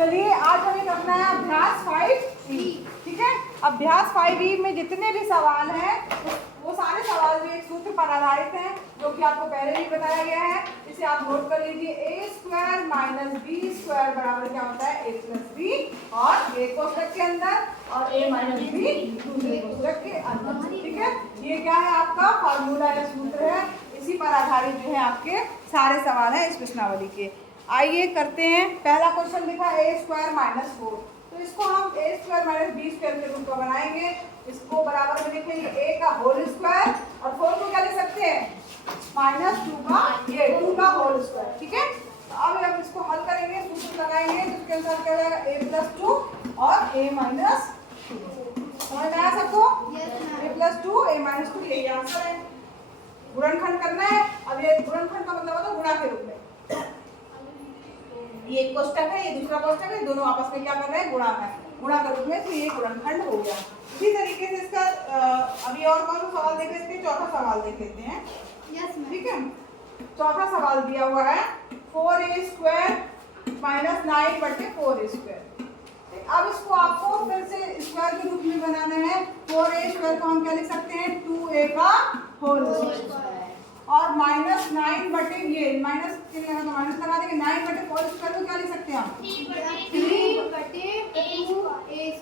चलिए आज हमें करना है अभ्यास 5E। ठीक है, अभ्यास 5E में जितने भी सवाल हैं वो सारे सवाल भी एक सूत्र पर आधारित हैं जो कि आपको पहले ही बताया गया है। इसे आप नोट कर लीजिए। a square minus B square बराबर क्या होता है a प्लस बी, और एक कोष्ठक के अंदर और a माइनस बी दूसरे कोष्ठक के अंदर। ठीक है, ये क्या है आपका फॉर्मूला या सूत्र है, इसी पर आधारित जो है आपके सारे सवाल हैं इस प्रश्नावली के। आइए करते हैं। पहला क्वेश्चन लिखा a स्क्वायर माइनस 4, तो इसको हम a square minus B square के रूप में बनाएंगे। इसको बराबर में लिखेंगे a का होल स्क्वायर और 4 को क्या लिख सकते हैं माइनस 2 का ये 2 का होल स्क्वायर। ठीक है, तो अब हम इसको हल करेंगे, सूत्र लगाएंगे जिसके अनुसार क्या हो जाएगा a प्लस 2 और a माइनस 2। समझ आया सबको? a प्लस 2 a माइनस 2 यही आंसर है। गुणनखंड करना है। अब ये गुणनखंड का मतलब होता है गुणा के रूप में। ये एक कोष्ठक है, ये दूसरा कोष्ठक है, दोनों आपस में क्या कर रहे हैं गुणा है, गुणा के रूप में, तो ये गुणनखंड हो गया। इसी तरीके से इसका अभी और कौन सा सवाल देख लेते हैं, चौथा सवाल देख लेते हैं। ठीक है, चौथा सवाल दिया हुआ है 4a स्क्वायर माइनस 9 बटे 4a स्क्वायर। अब इसको आपको फिर से स्क्वायर के रूप में बनाना है। 4a स्क्वायर को हम क्या लिख सकते हैं 2a का होल स्क्वायर और माइनस 9 बटे ये माइनस लगा तो माइनस लगा देंगे 9 बटे 4 स्क्वायर को क्या लिख सकते हैं हम 3 बटे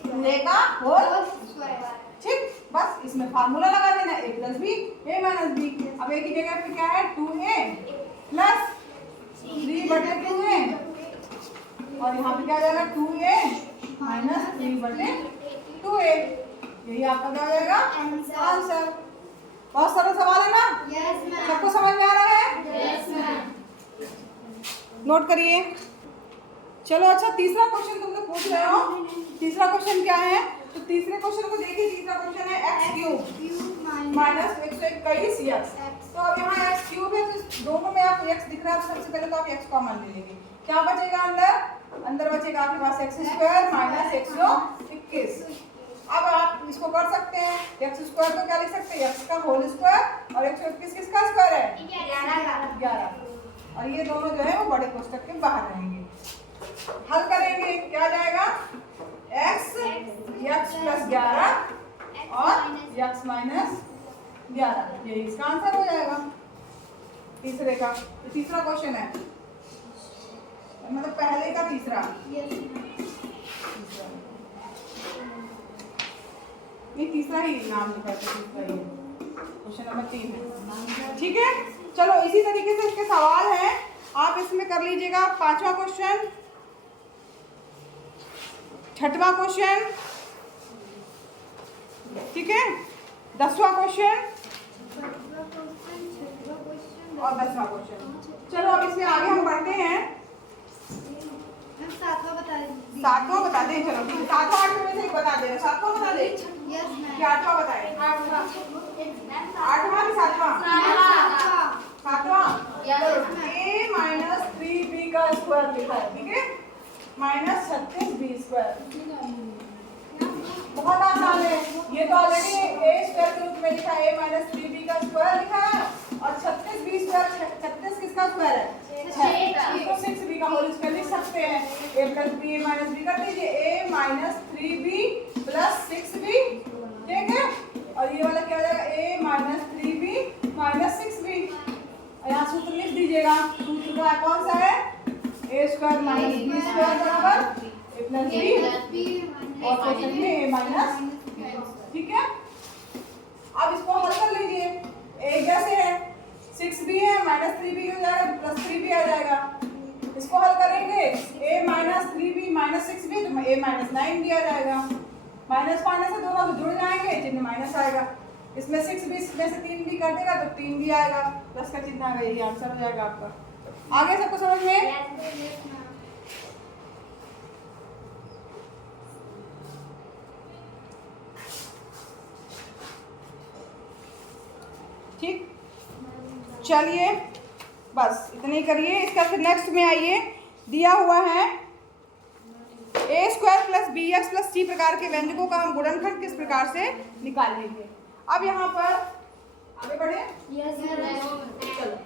2a का होल स्क्वायर। ठीक, बस इसमें फार्मूला लगा देना a plus B a minus B. अब a की जगह पे क्या है 2a प्लस 3 बटे 2a और यहाँ पे क्या हो जाएगा 2a माइनस 3 बटे 2a। यही आपका क्या हो जाएगा आंसर। बहुत सरल सवाल है ना? Yes ma'am. सबको समझ में आ रहा है? Yes ma'am. नोट करिए। चलो अच्छा, तीसरा क्वेश्चन तुम लोग पूछ रहे हो। तीसरा क्वेश्चन क्या है? तो तीसरे क्वेश्चन को देखिए। तीसरा क्वेश्चन है x क्यूब माइनस 121 x। तो अब यहाँ x क्यूब है तो दोनों में आपको x दिख रहा है, तो सबसे पहले तो आप x कॉमन ले लेंगे। क्या बचेगा अंदर? अंदर बचेगा आपके पास x स्क्वायर माइनस 121। अब आप इसको कर सकते हैं, x स्क्वायर को क्या लिख सकते हैं x का होल स्क्वायर और 121 किसका स्क्वायर है 11। और ये दोनों जो है वो बड़े कोष्ठक के बाहर रहेंगे। हल करेंगे, क्या जाएगा x प्लस 11 और x माइनस 11, ये इसका आंसर हो जाएगा तीसरे का। तो तीसरा क्वेश्चन है मतलब पहले का तीसरा, ये तीसरा ही नाम लिखा है, क्वेश्चन नंबर 3 है। ठीक है, चलो इसी तरीके से इसके सवाल हैं, आप इसमें कर लीजिएगा। पांचवा क्वेश्चन, छठवां क्वेश्चन, ठीक है, 10वां क्वेश्चन और 10वां क्वेश्चन। चलो अब इसमें आगे हम बढ़ते हैं। सातवां बता दें। चलो ठीक है, 7वां 8वां में से एक बता दे। 7वां बता दे क्या 8वां बताए? 8वां कि 7वां? 7वां। a माइनस 3b का स्क्वायर लिखा है। ठीक है, माइनस 36b स्क्वायर। बहुत आसान है, ये तो ऑलरेडी a स्क्वायर के रूप में लिखा है, a माइनस 3b का स्क्वायर लिखा है और 36b स्क्वायर 36 किसका स्क्वायर है 6 तो 6b का होल स्क्वायर लिख सकते हैं। a plus b a minus b कर दीजिए, a minus 3b plus 6b। ठीक है, और ये वाला क्या हो जाएगा a minus 3b minus 6b। यहाँ सूत्र लिख दीजिएगा। सूत्र कौन सा है a square minus b square बराबर a प्लस b और क्वेश्चन में a माइनस। ठीक है, अब इसको हल कर लीजिए। a कैसे है 6b है माइनस 3b हो जाएगा प्लस 3b आ जाएगा। इसको हल करेंगे a minus 3b minus 6b तो a माइनस 9b आ जाएगा। माइनस माइनस से दोनों जुड़ जाएंगे, चिन्ह माइनस आएगा। इसमें 6b में से 3b कटेगा तो 3b आएगा, प्लस का चिन्ह आएगा, यही आंसर हो जाएगा आपका। आगे सबको समझ में? ठीक, चलिए बस इतने ही करिए। इसका फिर नेक्स्ट में आइए, दिया हुआ है a square plus B X plus C प्रकार के व्यंजकों का हम गुणनखंड किस प्रकार से निकालेंगे। अब यहाँ पर आगे बढ़े। चलो,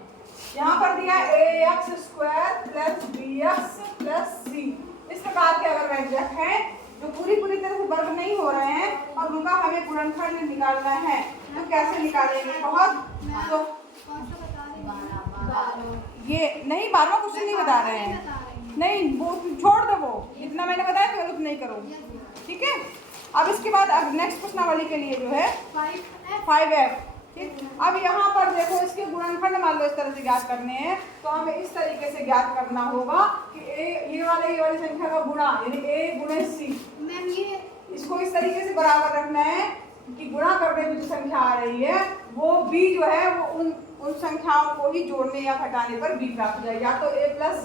यहाँ पर दिया a X square plus B X plus C, इस प्रकार के व्यंजक हैं जो पूरी तरह से वर्ग नहीं हो रहे हैं और उनका हमें गुणनखंड निकालना है। तो कैसे निकालेंगे? बहुत तो ये नहीं, बार-बार क्वेश्चन नहीं बता रहे हैं, नहीं वो छोड़ दो, वो इतना मैंने बताया केवल उतना ही करो, ठीक है। अब इसके बाद अब नेक्स्ट प्रश्नावली के लिए जो है 5f, ठीक। अब यहाँ पर देखो इसके गुणनखंड मान लो इस तरह से ज्ञात करने हैं, तो हमें इस तरीके से ज्ञात करना होगा कि ये वाली संख्या का गुणा यानी a गुणे c, मैम ये इसको इस तरीके से बराबर रखना है कि गुणा करने में जो संख्या आ रही है वो b जो है वो उन संख्याओं को ही जोड़ने या घटाने पर b प्राप्त हो जाए, या तो a प्लस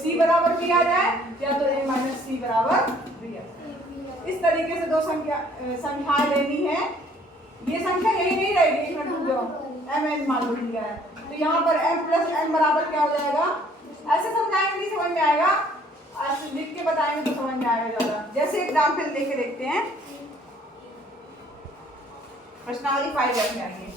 c बराबर b आ जाए या तो a माइनस c बराबर b आ जाए। इस तरीके से दो संख्याएं लेनी है। ये संख्या यही नहीं रहेगी, इसमें टू जो mn मान लो दिया है, तो यहाँ पर m प्लस n बराबर क्या हो जाएगा? ऐसे समझाएंगे नहीं समझ में आएगा, ऐसे लिख के बताएंगे तो समझ में आएगा ज्यादा। जैसे एग्जाम्पल लेके देखते हैं, प्रश्नावली 5f में आएंगे,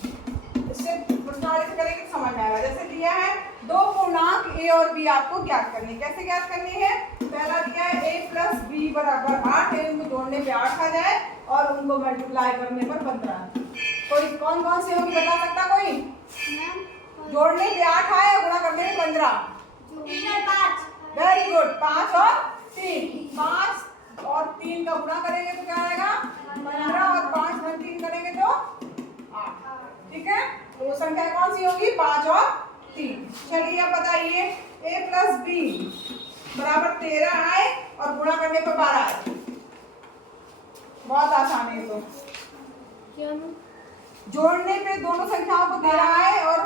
इससे प्रश्नावली से करेंगे तो समझ में आएगा। जैसे दिया है दो पूर्णांक a और b आपको ज्ञात करनी, कैसे ज्ञात करनी है? पहला दिया है a प्लस b बराबर 8 है, उनको जोड़ने पे 8 आ जाए और उनको मल्टीप्लाई करने पर 15। कोई कौन कौन से होगी बता सकता कोई? जोड़ने पे 8 आए और गुणा करने पे 15। 3 और 5। वेरी गुड, 5 और 3, 5 और 3 का गुणा करेंगे तो क्या आएगा? 15 और 5 में 3 करेंगे तो 8, ठीक है। तो संख्या कौन सी होगी? 5 और 3। चलिए अब बताइए a प्लस b बराबर 13 आए और गुणा करने पर 12 आए। बहुत आसान है तो, जोड़ने पे दोनों संख्याओं को 13 आए और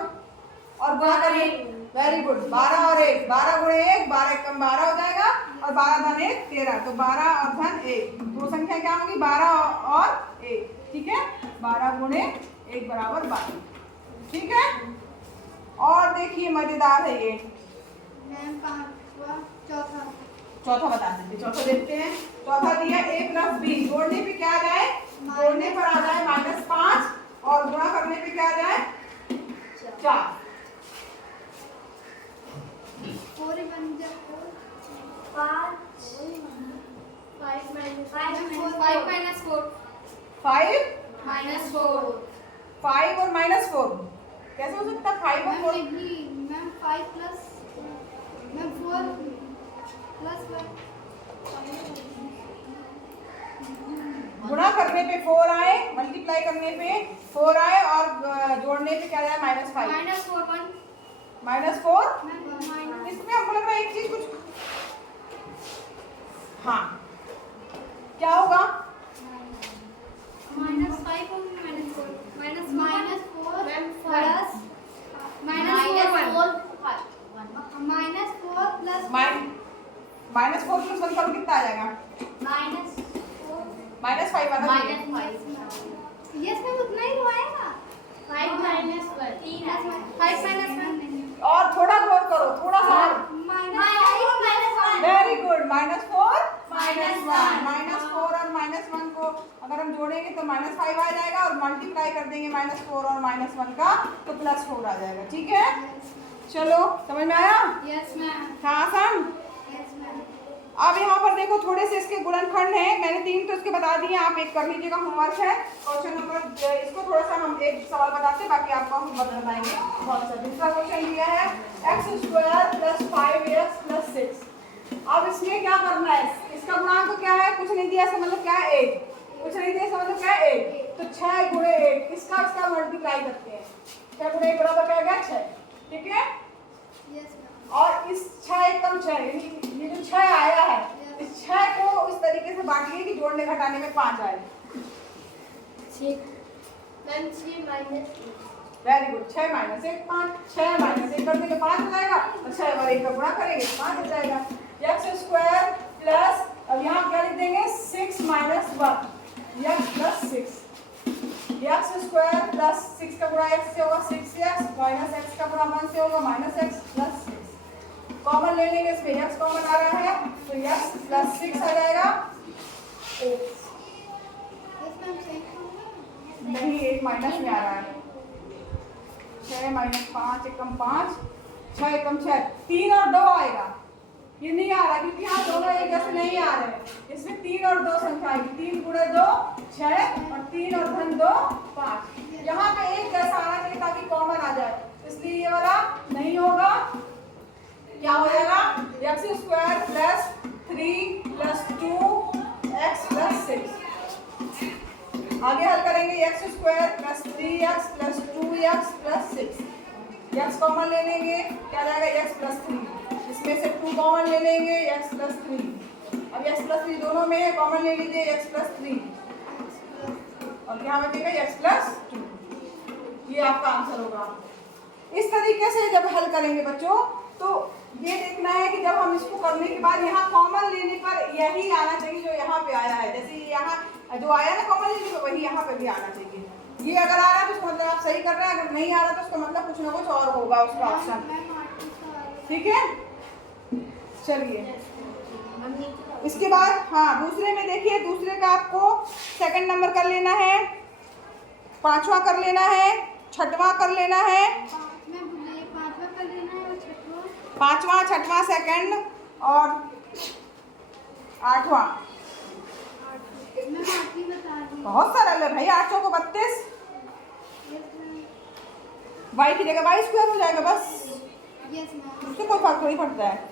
गुणा करिए। वेरी गुड, 12 और 1, 12 गुणे 1, 12 कम 12 हो जाएगा और 12 धन 1 13, तो 12 और धन 1 दो संख्या क्या होगी? 12 और 1, ठीक है। 12 गुणे 1 बराबर 12, ठीक है। और देखिए मजेदार है ये, चौथा बता दीजिए। चौथा देखते हैं, चौथा दिया a प्लस b, जोड़ने पे क्या आ जाए? जोड़ने पर आ जाए -5 और गुणा करने पे क्या आ जाए? 4। 4 बन जाए 5 5 माइनस 4 5 और -4 कैसे हो सकता? 5 और 4 मैम 5 प्लस मैम 4 प्लस 1 गुणा करने पे 4 आए, मल्टीप्लाई करने पे 4 आए और जोड़ने पे क्या जाए? -5 -4। इसमें हमको लग रहा है एक चीज कुछ, हाँ क्या होगा? -5 और -4 -4 प्लस -4 प्लस -4 प्लस 1 करो कितना आ जाएगा? -5 वाला यस मैम उतना ही आएगा। 5 माइनस 1 और थोड़ा गौर करो, थोड़ा सा। वेरी गुड, -4 -1 और -1 को अगर हम जोड़ेंगे तो -5 आ जाएगा और मल्टीप्लाई कर देंगे -4 और -1 का तो +4 आ जाएगा, ठीक है। चलो समझ में आया? Yes ma'am. था आसान? Yes ma'am. अब यहाँ पर देखो थोड़े से इसके गुणनखंड हैं, मैंने 3 तो इसके बता दिए, आप एक कर लीजिएगा, होमवर्क है। क्वेश्चन नंबर इसको थोड़ा सा हम एक सवाल बताते हैं, बाकी आपको हम बताएंगे। बहुत सा दूसरा क्वेश्चन दिया है x² + 5x + 6। अब इसमें क्या करना है? इसका गुणांक क्या है? कुछ नहीं दिया, इसका मतलब क्या है? 1। कुछ नहीं दिया, इसका मतलब क्या है? 1। तो 6 गुणे 1 इसका मल्टीप्लाई करते हैं। 6 गुणे 1 बराबर क्या होगा? 6, ठीक है। और इस 6 एकम 6 ये जो 6 आया है, इस 6 को इस तरीके से बांटिए कि जोड़ने घटाने में 5 आए। 6 minus very good, 6 minus 1 5, 6 minus 1 कर देंगे 5 हो जाएगा और 6 और 1 का गुणा करेंगे 5 हो जाएगा। x² प्लस, अब यहाँ क्या लिख देंगे? 6 minus 1 x plus 6, x² plus 6 का गुणा x से होगा 6x माइनस x का गुणा 1 से होगा -x प्लस 6। कॉमन ले लेंगे, इसमें x कॉमन आ रहा है तो x प्लस 6 आ जाएगा। नहीं, 1 माइनस में आ रहा है। 6 माइनस 5 एकम 5, 6 एकम 6, 3 और 2 आएगा। ये नहीं आ रहा क्योंकि यहाँ दोनों एक जैसे नहीं आ रहे। इसमें 3 और 2 संख्या आएगी, 3 गुणे 2 6 और 3 और धन 2 5। यहाँ पे एक जैसा आना चाहिए ताकि कॉमन आ जाए, इसलिए ये वाला नहीं होगा। क्या हो जाएगा? x square plus 3 plus 2x plus 6। आगे हल करेंगे x square plus 3x plus 2x plus 6। x common ले लेंगे, क्या जाएगा x प्लस 3। इसमें से 2 कॉमन ले लेंगे, x प्लस 3। अब x प्लस 3 दोनों में है, कॉमन ले लीजिए x प्लस 3 और यहाँ बचेगा x प्लस 2। ये आपका आंसर होगा। इस तरीके से जब हल करेंगे बच्चों तो ये देखना है कि जब हम इसको करने के बाद यहाँ कॉमन लेने पर यही आना चाहिए जो यहाँ पे आया है। जैसे यहाँ जो आया ना कॉमन लेने पर, वही यहाँ पे भी आना चाहिए। ये अगर आ रहा है तो उसका मतलब आप सही कर रहे हैं, अगर नहीं आ रहा तो उसका मतलब कुछ ना कुछ और होगा उसका ऑप्शन। ठीक है, चलिए इसके बाद हाँ दूसरे में देखिए, दूसरे का आपको सेकंड नंबर कर लेना है, 5वां कर लेना है, 6वां कर लेना है, 5वां 6वां सेकंड और 8वां। बहुत सरल है भाई, 8 चौको 32, y की जगह y स्क्वायर हो जाएगा बस, उससे कोई फर्क नहीं पड़ता है।